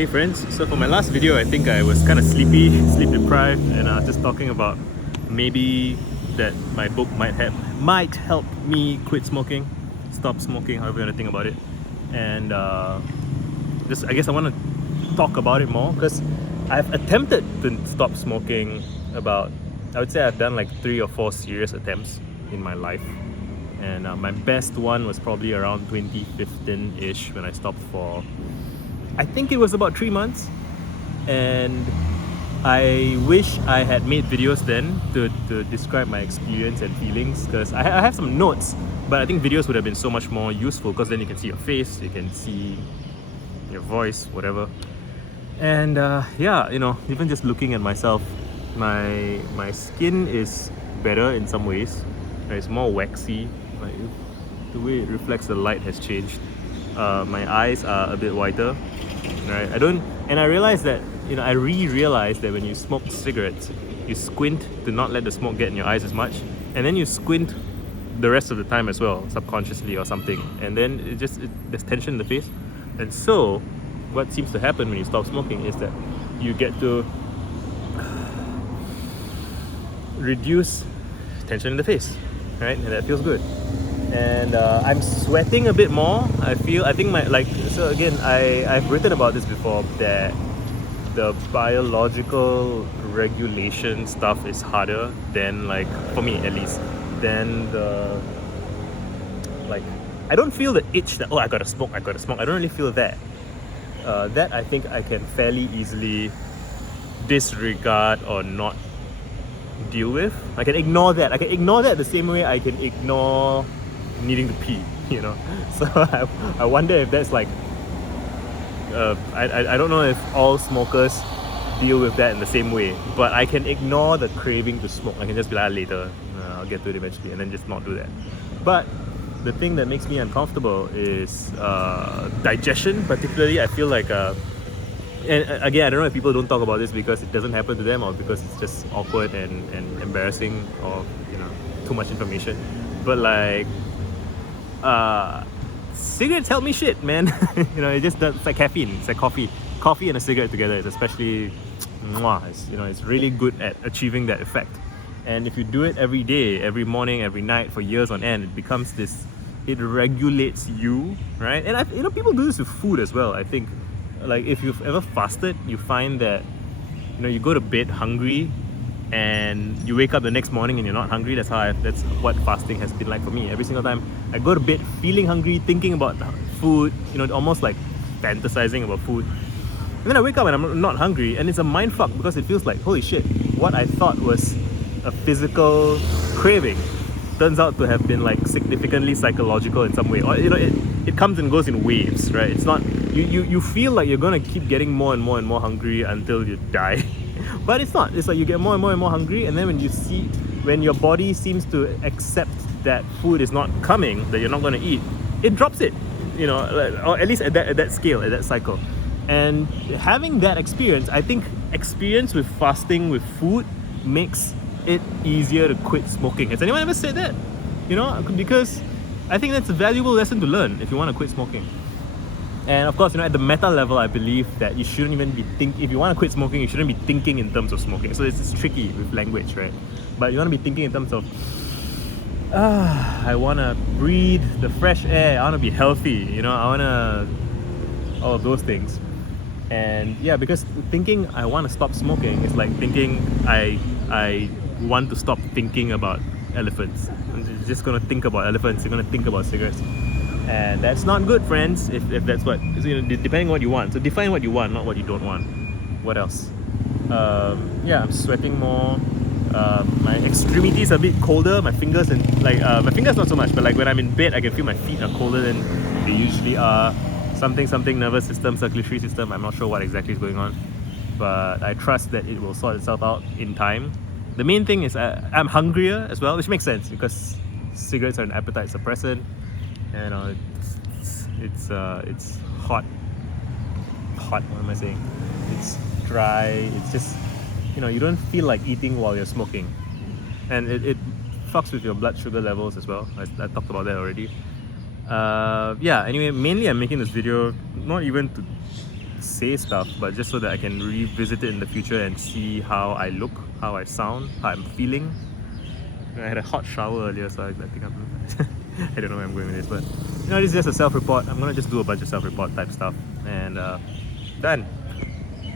Hey friends, so for my last video I think I was kind of sleepy, sleep deprived, and just talking about maybe that my book might help me quit smoking, stop smoking, however you want to think about it. And just I guess I want to talk about it more because I've attempted to stop smoking about, I would say I've done like 3 or 4 serious attempts in my life. And my best one was probably around 2015-ish when I stopped for, I think it was about 3 months. And I wish I had made videos then to describe my experience and feelings, because I have some notes, but I think videos would have been so much more useful because then you can see your face, you can see your voice, whatever. And yeah, you know, even just looking at myself, my skin is better in some ways. It's more waxy, like the way it reflects the light has changed. My eyes are a bit whiter, right? I realized that, you know, I realized that when you smoke cigarettes, you squint to not let the smoke get in your eyes as much, and then you squint the rest of the time as well, subconsciously or something, and then there's tension in the face. And so what seems to happen when you stop smoking is that you get to reduce tension in the face, right? And that feels good. And I'm sweating a bit more. I think so again, I've written about this before, that the biological regulation stuff is harder than, like, for me at least, than the, like, I don't feel the itch that, oh, I gotta smoke. I don't really feel that. That I think I can fairly easily disregard or not deal with. I can ignore that. The same way I can ignore needing to pee, you know. So I wonder if that's like, I don't know if all smokers deal with that in the same way, but I can ignore the craving to smoke. I can just be like, later, I'll get to it eventually, and then just not do that. But the thing that makes me uncomfortable is digestion, particularly. I feel like, and again, I don't know if people don't talk about this because it doesn't happen to them, or because it's just awkward and embarrassing, or, you know, too much information. But like, cigarettes help me shit, man. You know, it's like caffeine. It's like coffee and a cigarette together is especially, it's really good at achieving that effect. And if you do it every day, every morning, every night, for years on end, it becomes this, it regulates you, right? And people do this with food as well. I think, like, if you've ever fasted, you find that, you know, you go to bed hungry and you wake up the next morning and you're not hungry. That's what fasting has been like for me. Every single time I go to bed feeling hungry, thinking about food, you know, almost like fantasizing about food. And then I wake up and I'm not hungry, and it's a mind fuck, because it feels like, holy shit, what I thought was a physical craving turns out to have been like significantly psychological in some way. Or, you know, it comes and goes in waves, right? It's not, you feel like you're gonna keep getting more and more and more hungry until you die. But it's not. It's like you get more and more and more hungry, and then when your body seems to accept that food is not coming, that you're not gonna eat, it drops it, you know, or at least at that scale, at that cycle. And having that experience, I think experience with fasting with food makes it easier to quit smoking. Has anyone ever said that? You know, because I think that's a valuable lesson to learn if you want to quit smoking. And of course, you know, at the meta level, I believe that you shouldn't even be if you want to quit smoking, you shouldn't be thinking in terms of smoking. So it's tricky with language, right? But you want to be thinking in terms of, I want to breathe the fresh air, I want to be healthy, you know, I want to, all of those things. And yeah, because thinking I want to stop smoking is like thinking I want to stop thinking about elephants. I'm just gonna think about elephants, you're gonna think about cigarettes. And that's not good, friends, if that's what, you know, depending on what you want. So define what you want, not what you don't want. What else? Yeah, I'm sweating more. My extremities are a bit colder, my fingers, and like, my fingers not so much, but like when I'm in bed, I can feel my feet are colder than they usually are. Something nervous system, circulatory system, I'm not sure what exactly is going on, but I trust that it will sort itself out in time. The main thing is I'm hungrier as well, which makes sense because cigarettes are an appetite suppressant, and it's hot, what am I saying, it's dry, it's just, you know, you don't feel like eating while you're smoking, and it fucks with your blood sugar levels as well. I talked about that already. Yeah, anyway, mainly I'm making this video not even to say stuff, but just so that I can revisit it in the future and see how I look, how I sound, how I'm feeling. I had a hot shower earlier, so I think I'm I don't know where I'm going with this, but this is just a self-report. I'm gonna just do a bunch of self-report type stuff, and done.